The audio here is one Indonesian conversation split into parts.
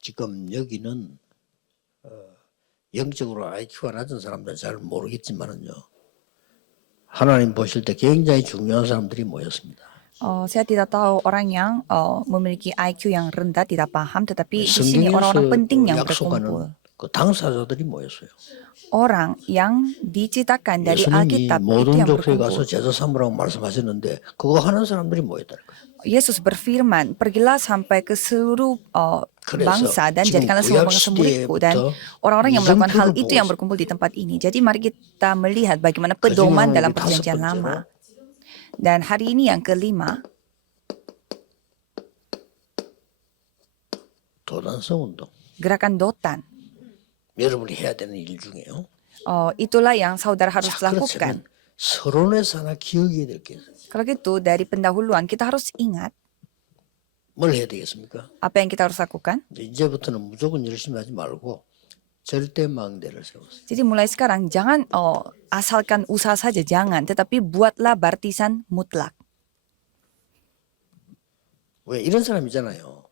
지금 여기는 영적으로 IQ가 낮은 사람들은 잘 모르겠지만은요. 하나님 보실 때 굉장히 중요한 사람들이 모였습니다. Saya tidak tahu orang yang memiliki IQ yang rendah tidak paham, tetapi di sini orang-orang 성경에서 penting yang 약속하는 berkumpul. 그 당사자들이 모였어요. Orang yang diciptakan dari 예수님이 Alkitab itu 모든 yang 족속에 가서 berkumpul. 제자 삼으라고 말씀하셨는데 그거 하는 사람들이 모였다는 거예요. Yesus berfirman, pergilah sampai ke seluruh bangsa dan 지금 jadikanlah semua 구약 bangsa muridku. Dan 시대부터 orang-orang yang melakukan hal 이정표를 itu 보고 yang 있어요. berkumpul di tempat ini. Jadi mari kita melihat bagaimana 그중에 pedoman 오늘 dalam 우리 다섯 perjanjian 번째로 lama. Dan hari ini yang kelima, 도단성 운동. gerakan dotan. 여러분이 해야 되는 일 중에요. Itulah yang saudara harus 자, lakukan. 그렇다면 서론에서 하나 기억해야 될 게 있어요. Kalau gitu dari pendahuluan kita harus ingat 뭘 해야 되겠습니까? apa yang kita harus lakukan. 이제부터는 무조건 열심히 하지 말고 절대 망대를 세우세요. Jadi mulai sekarang jangan asalkan usaha saja, jangan. Tetapi buatlah baptisan mutlak. 왜 이런 사람 있잖아요.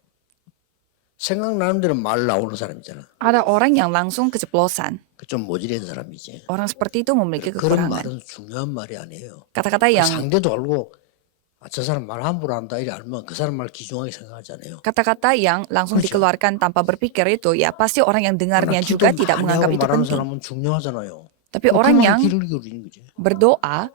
생각나는 대로 말 나오는 사람 있잖아. Ada orang yang langsung keceplosan. 좀 모질한 사람이지. Orang seperti itu memiliki 그런 kekurangan. 말은 중요한 말이 아니에요. Kata-kata yang 상대도 알고 저 사람 말 함부로 한다 이래 알면 그 사람 말 귀중하게 생각하잖아요. kata-kata yang langsung dikeluarkan tanpa berpikir itu ya pasti orang yang dengarnya juga tidak menganggap itu 말하는 penting. 사람은 중요하잖아요. Tapi orang yang 귀를 기울이는 거지. berdoa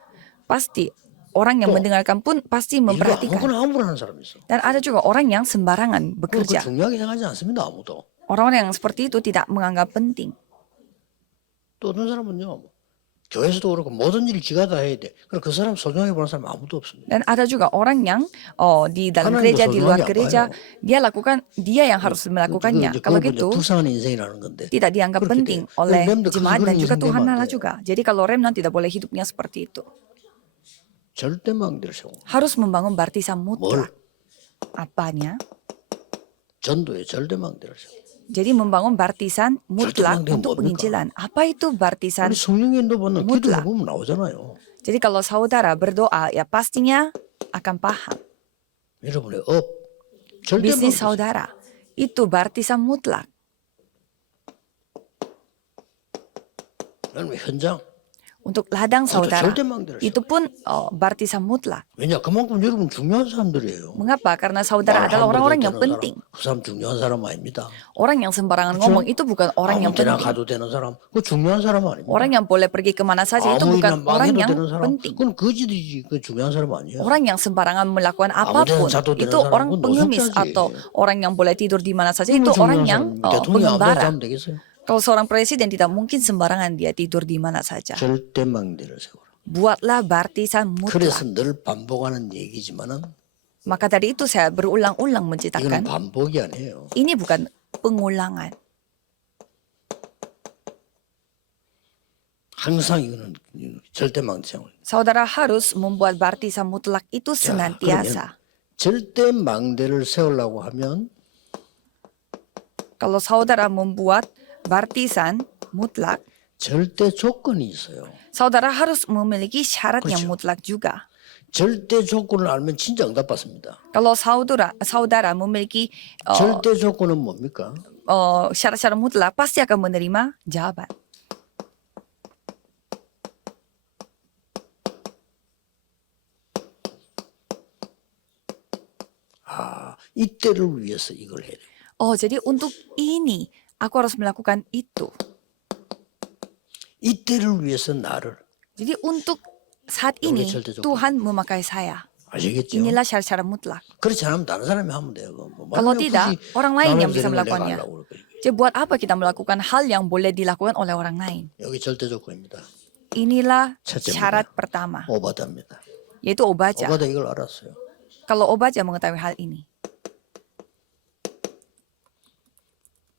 pasti orang yang mendengarkan pun pasti 이거 memperhatikan. 아무거나 함부로 하는 사람이 있어. Dan ada juga orang yang sembarangan 그거 bekerja. 중요하게 생각하지 않습니다. 아무도. Orang-orang yang seperti itu tidak menganggap penting. 또 어떤 사람은요. 교회에서도 그렇고 모든 일을 지가 다 해야 돼. 그럼 그 사람 소중하게 보는 사람 아무도 없습니다. Dan ada juga orang yang di dalam 하나님도 gereja, di luar 소중하게 안 gereja, 봐요. dia yang harus melakukannya. Kalau gitu 불쌍한 인생이라는 건데. tidak dianggap 그렇게 penting 돼요. oleh remnant jemaat dan 그런 juga 인생 Tuhan 되면 안 Allah 돼요. juga. Jadi kalau remnant tidak boleh hidupnya seperti itu. 절대 망대를 세우고. Harus membangun baptisan mutlak. 뭘? Apanya? 전도에 절대 망대를 세우고. Jadi membangun baptisan mutlak 절대망대가 untuk 뭡니까? penginjilan. Apa itu baptisan? 우리 성령인도 보면 무tlak. 기도해 보면 나오잖아요. Jadi kalau saudara berdoa ya pastinya akan paham. 여러분의 업 절대 Bisnis 망대. saudara itu baptisan mutlak. 여러분 현장. Untuk ladang saudara 절대 망대를 itu pun baptisan mutlak. 왜냐 그만큼 여러분 중요한 사람들이에요. Mengapa? Karena saudara adalah orang-orang yang penting. 그 사람 중요한 사람 아닙니다. Orang yang sembarangan ngomong itu bukan orang yang 아무 데나 penting. 가도 되는 사람, 그 중요한 사람 아닙니다. Orang yang boleh pergi kemana saja itu 아무 bukan 일이나 막 orang 해도 yang 되는 사람, penting. 그건 거지들이지. 그 중요한 사람 아니에요. Orang yang sembarangan melakukan 데나 apapun 자도 되는 itu 사람은 orang 그건 pengemis 노숙자지. atau orang yang boleh tidur di mana saja 그건 itu orang 중요한 yang 사람. 대통령이 아무 데나 pengembara. 자면 되겠어요. Kalau seorang presiden tidak mungkin sembarangan dia tidur di mana saja. 절대 망대를 세우라. Buatlah baptisan 그래서 mutlak. 늘 반복하는 얘기지만은 Maka dari itu saya berulang-ulang 이건 menceritakan. 반복이 아니에요. Ini bukan pengulangan. 항상 이거는 절대 망대 세우라. Saudara harus membuat baptisan mutlak itu 자, senantiasa. 그러면 절대 망대를 세우려고 하면 Kalau saudara membuat baptisan mutlak, 절대 조건이 있어요. saudara harus memiliki syarat yang 그렇죠. mutlak juga. 절대 조건을 알면 진짜 응답받습니다. Kalau saudara memiliki 절대 조건은 뭡니까? syarat-syarat mutlak, pasti akan menerima jawaban. 이때를 위해서 이걸 해야 돼요. Jadi untuk ini aku harus melakukan itu. 이때를 위해서 나를 Jadi untuk saat ini 절대 조건. Tuhan memakai saya. 아시겠죠? Inilah syarat-syarat mutlak. 그렇지 않으면 다른 사람이 하면 돼요. Kalau tidak, orang lain yang bisa melakukannya. 하려고 그럴 거예요. Jadi buat apa kita melakukan hal yang boleh dilakukan oleh orang lain? 여기 절대 조건입니다. Inilah 첫째입니다. syarat pertama, 오바다입니다. yaitu obaja. 오바다 이걸 알았어요. Kalau obaja mengetahui hal ini,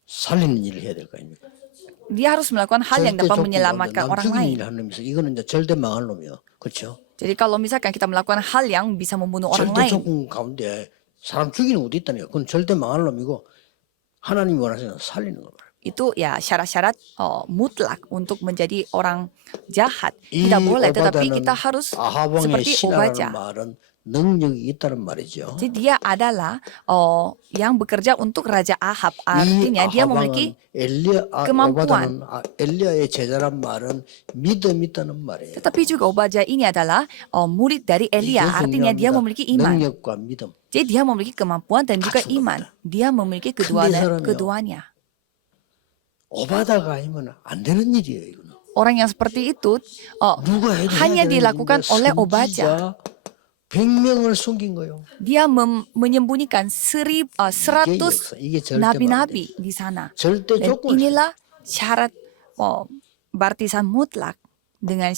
살리는 일을 해야 될 거 아닙니까? dia harus melakukan hal yang 절대 dapat 조건 menyelamatkan 가운데 남 orang 죽이는 lain. 일을 하는 놈이서 이거는 이제 절대 망할 놈이요. 그렇죠? Jadi kalau misalkan kita melakukan hal yang bisa membunuh orang 절대 lain, 조건 가운데 사람 죽이는 것도 있다니까. 그건 절대 망할 놈이고 하나님이 원하시는 건 살리는 거 말이에요. itu ya syarat-syarat mutlak untuk menjadi orang jahat. Tidak boleh, tetapi kita harus 아합 왕의 seperti 신하라는 obaja. 말은 능력이 있다는 말이죠. Jadi dia adalah yang bekerja untuk Raja Ahab. 이 Artinya dia memiliki kemampuan. 엘리야의 제자란 말은 믿음 있다는 말이에요. Tetapi juga Obadya ini adalah murid dari Elia. 이게 Artinya dia 중요합니다. memiliki iman. 능력과 믿음. Jadi dia memiliki kemampuan dan juga 갖춘 iman. 겁니다. Dia memiliki 근데 이 사람이요. keduanya. 오바다가 아니면 안 되는 일이에요. 이거는. Orang yang seperti itu 누가 해도 hanya 해야 되는 dilakukan 일인데 oleh Obadya. 선지자 100명을 숨긴 거예요. Dia menyembunyikan 100 이게 절대 nabi-nabi di sana. 절대 Dan 조건. inilah syarat baptisan mutlak dengan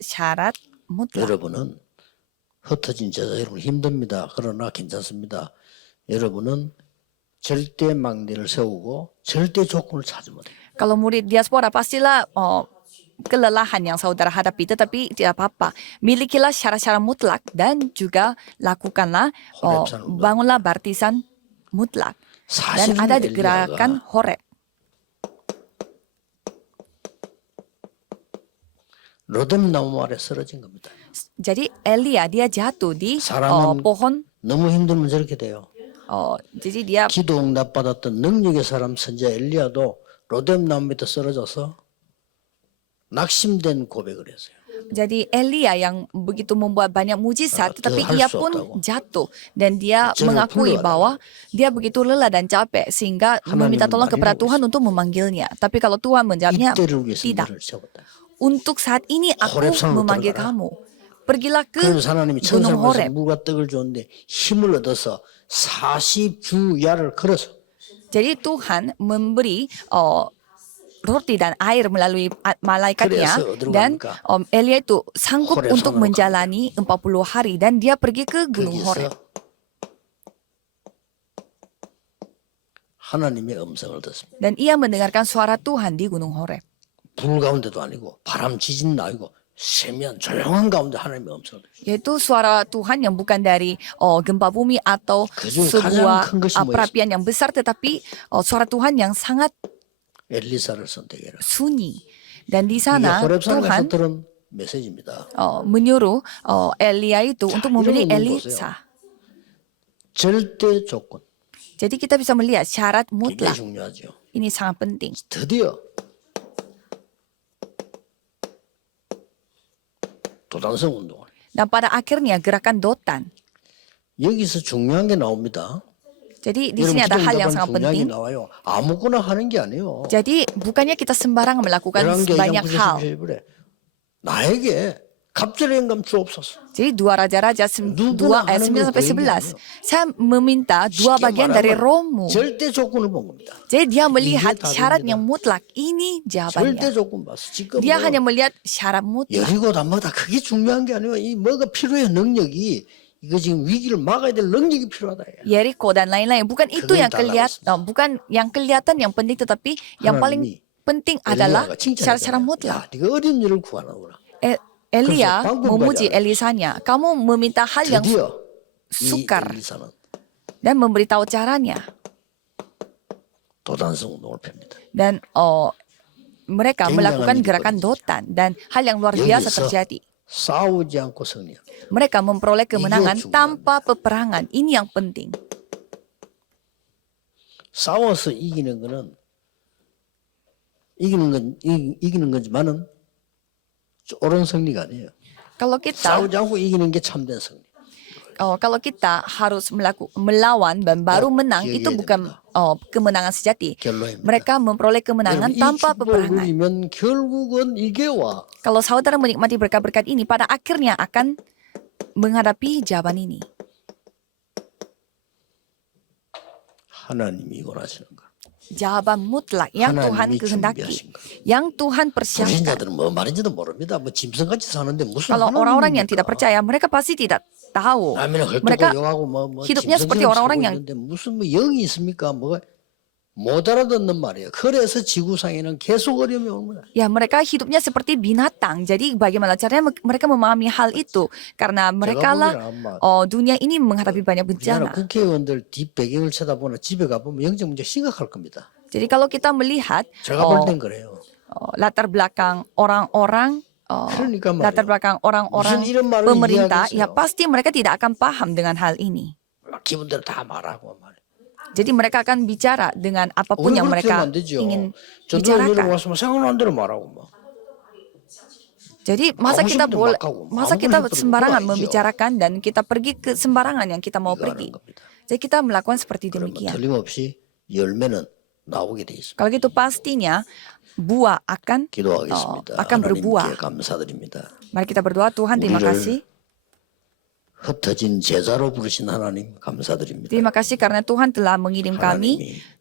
syarat mutlak. 여러분은 흩어진 제자 여러분 힘듭니다. 그러나 괜찮습니다. 여러분은 절대 막내를 세우고 절대 조건을 찾으면 돼요. Kalau murid diaspora pastilah kelelahan yang saudara hadapi, tetapi tidak apa-apa. Milikilah syarat-syarat mutlak dan juga lakukanlah, bangunlah baptisan mutlak. Dan ada gerakan Horeb. 로뎀 나무 아래 쓰러진 겁니다. Jadi Elia dia jatuh di 사람은 pohon. 너무 힘들면 저렇게 돼요. Jadi dia 기도 응답 받았던 능력의 사람 선지자 엘리야도 로뎀 나무 밑에 쓰러져서 낙심된 고백을 했어요. Jadi Elia yang begitu membuat banyak mujizat, tetapi ia pun jatuh dan dia mengakui bahwa dia begitu lelah dan capek sehingga meminta tolong kepada Tuhan untuk memanggilnya. Tapi kalau Tuhan menjawabnya, tidak. Untuk saat ini aku memanggil kamu. Pergilah ke 그래서 하나님이 Gunung 천사에서 Horeb. 물과 떡을 줬는데 힘을 얻어서 40주야를 걸어서 Jadi Tuhan memberi roti dan air melalui malaikatnya dan Elia itu sanggup untuk menjalani 40 hari dan dia pergi ke Gunung Horeb. 하나님의 음성을 듣습니다. Dan ia mendengarkan suara Tuhan di Gunung Horeb. 불 가운데도 아니고 바람 지진 아니고 세미한 조용한 가운데 하나님의 음성을 듣습니다. Yaitu suara Tuhan yang bukan dari gempa bumi atau sebuah perapian yang besar, tetapi suara Tuhan yang sangat 엘리사를 선택해라. sunyi. Dan di 이게 sana 호렙산에서 Tuhan 들은 메시지입니다. menyuruh Elia itu untuk memilih 이런 건 Elisa. 절대 조건. Jadi kita bisa melihat syarat 굉장히 mutlak. 중요하죠. Ini sangat penting. 드디어 도단성 운동을. Dan pada akhirnya gerakan Dotan. 여기서 중요한 게 나옵니다. Jadi di sini ada hal yang sangat 중요한 게 penting. 나와요. 아무거나 하는 게 아니에요. Jadi bukannya kita sembarangan melakukan banyak hal. 나에게 갑절의 영감 주옵소서. Jadi 2 Raja-Raja 2 ayat 9 sampai 11. Saya meminta 2 bagian dari rohmu. 절대 조건을 본 겁니다. Jadi dia melihat syarat yang mutlak. Ini 절대 jawabannya. 조건 봤어. 지금 Dia hanya melihat syarat mutlak. 여리고 담마다 그게 중요한 게 아니에요. 이 뭐가 필요해 능력이. 이거 지금 위기를 막아야 될 능력이 필요하다. Yeriko dan lain-lain. Bukan itu yang kelihatan, bukan yang kelihatan yang penting, tetapi yang paling penting adalah syarat-syarat mutlak. 네가 어려운 일을 구하는구나. Elia memuji Elisanya. Kamu meminta hal yang 드디어 sukar 이 엘리사는 dan memberitahu caranya. 도단성 운동을 펴니다. Dan mereka melakukan gerakan Dotan dan hal yang luar biasa terjadi. 싸우지 않고 승리. Mereka memperoleh kemenangan tanpa peperangan. Ini yang penting. 싸워서 이기는 거지만은 옳은 승리가 아니에요. Kalau kita 싸우지 않고 이기는 게 참된 승리. kalau kita harus melawan dan baru menang, itu bukan kemenangan sejati. Mereka memperoleh kemenangan tanpa peperangan. 누리면 결국은 이게 와. Kalau saudara menikmati berkat-berkat ini, pada akhirnya akan menghadapi jawaban ini. 하나님이 원하시는 거. Jawaban mutlak yang Tuhan kehendaki, yang Tuhan persiapkan. 불신자들은 뭐 말인지도 모릅니다. 뭐 짐승같이 사는데 무슨 Kalau orang-orang yang tidak percaya, mereka pasti tidak tahu. Mereka hidupnya seperti orang-orang yang 무슨 뭐 영이 있습니까? 뭐가 못 알아듣는 말이에요. 그래서 지구상에는 계속 어려움이 옵니다. Ya, mereka hidupnya seperti binatang. Jadi bagaimana caranya mereka memahami hal itu? Karena mereka lah dunia ini menghadapi banyak 우리나라 bencana. 국회의원들 뒷배경을 쳐다보나 집에 가보면 영적 문제 심각할 겁니다. Jadi kalau kita melihat 제가 볼 땐 그래요. latar belakang orang-orang 그러니까 latar 말이에요. belakang orang-orang 무슨 이런 말을 pemerintah, ya 이야기하세요? pasti mereka tidak akan paham dengan hal ini. 막 기분대로 다 말하고 말이에요. Jadi mereka akan bicara dengan apapun 우리 yang 그렇게 mereka 하면 안 되죠. ingin 전도연 여러분 bicarakan. 왔으면 생각나는 대로 말하고 막. Jadi masa Kamu kita seperti boleh, makau, masa kamu kita seperti sembarangan makau, membicarakan dan kita pergi ke sembarangan yang kita mau 이거 하는 pergi. 겁니다. Jadi kita melakukan seperti 그러면 demikian. 틀림없이 열매는 나오게 돼 있습니다. Kalau gitu pastinya buah akan 기도하겠습니다. akan 하나님께 berbuah. 감사드립니다. Mari kita berdoa, Tuhan terima 우리를 kasih. 흩어진 제자로 부르신 하나님 감사드립니다. Terima kasih karena Tuhan telah mengirim kami 하나님이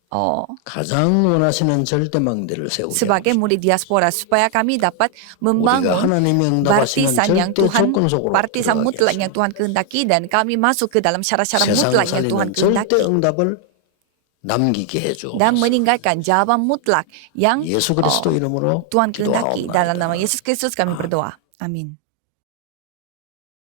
가장 원하시는 절대망대를 세우게 sebagai 하옵소서. murid diaspora supaya kami dapat 우리가 membangun 하나님이 응답하시는 partisan yang 절대 Tuhan, 조건 속으로 partisan 들어가게 mutlak yang 하소서. Tuhan kehendaki dan kami masuk ke dalam syarat-syarat 세상 mutlak yang Tuhan 살리는 절대 kehendaki 응답을 남기게 dan 해주옵소서. meninggalkan jawaban mutlak yang 예수 그리스도 이름으로 Tuhan kehendaki. 기도하옵나이다. Dalam nama Yesus Kristus kami berdoa. Amin.